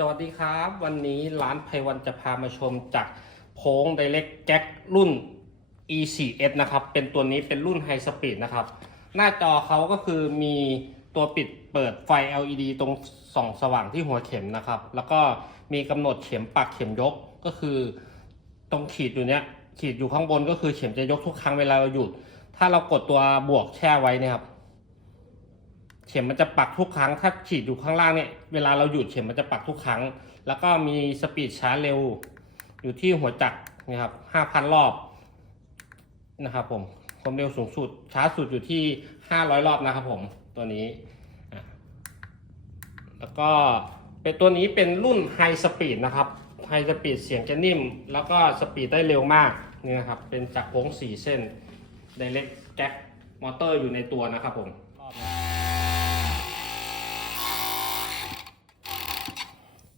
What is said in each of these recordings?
สวัสดีครับ วันนี้ร้านไพวันจะพามาชมจากโค้งไดเ c กแก๊กรุ่น E4S นะครับ เป็นตัวนี้เป็นรุ่น High Speed นะครับ หน้าจอเขาก็คือมีตัวปิดเปิดไฟ LED ตรงส่องสว่างที่หัวเข็มนะครับ แล้วก็มีกำหนดเข็มปักเข็มยกก็คือ ตรงขีดอยู่เนี้ยขีดอยู่ข้างบนก็คือเข็มจะยกทุกครั้งเวลาเราหยุด ถ้าเรากดตัวบวกแช่ไว้เนี่ยครับ เข็มมันจะปักทุกครั้ง ถ้าขีดอยู่ข้างล่างเนี่ย เวลาเราหยุดเข็มมันจะปักทุกครั้ง แล้วก็มีสปีดช้าเร็ว อยู่ที่หัวจักรนะครับห้าพันรอบนะครับผม ความเร็วสูงสุด ช้าสุดอยู่ที่ห้าร้อยรอบนะครับผมตัวนี้ แล้วก็เป็นตัวนี้เป็นรุ่นไฮสปีดนะครับไฮสปีดเสียงจะนิ่ม แล้วก็สปีดได้เร็วมากนี่นะครับ เป็นจักรโค้งสี่เส้นไดเ c กแก๊กมอเตอร์อยู่ในตัวนะครับผม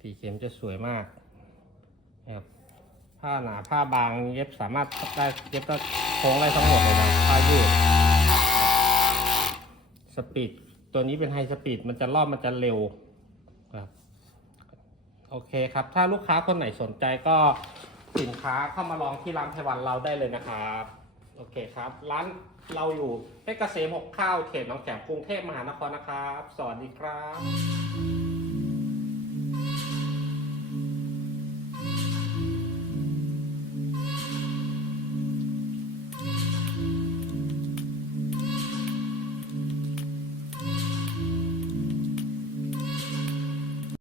สีเข็มจะสวยมากนะครับผ้าหนาผ้าบางเย็บสามารถได้เย็บได้โค้งได้ทั้งหมดเลยนะผ้ายืดสปีดตัวนี้เป็นไฮสปีดมันจะรอบมันจะเร็วครับโอเคครับ ถ้าลูกค้าคนไหนสนใจก็สินค้าเข้ามาลองที่ร้านไทวันเราได้เลยนะครับ โอเคครับ ร้านเราอยู่เพชรเกษม6ข้าวเขตหนองแขมกรุงเทพมหานครนะครับ สวัสดีครับ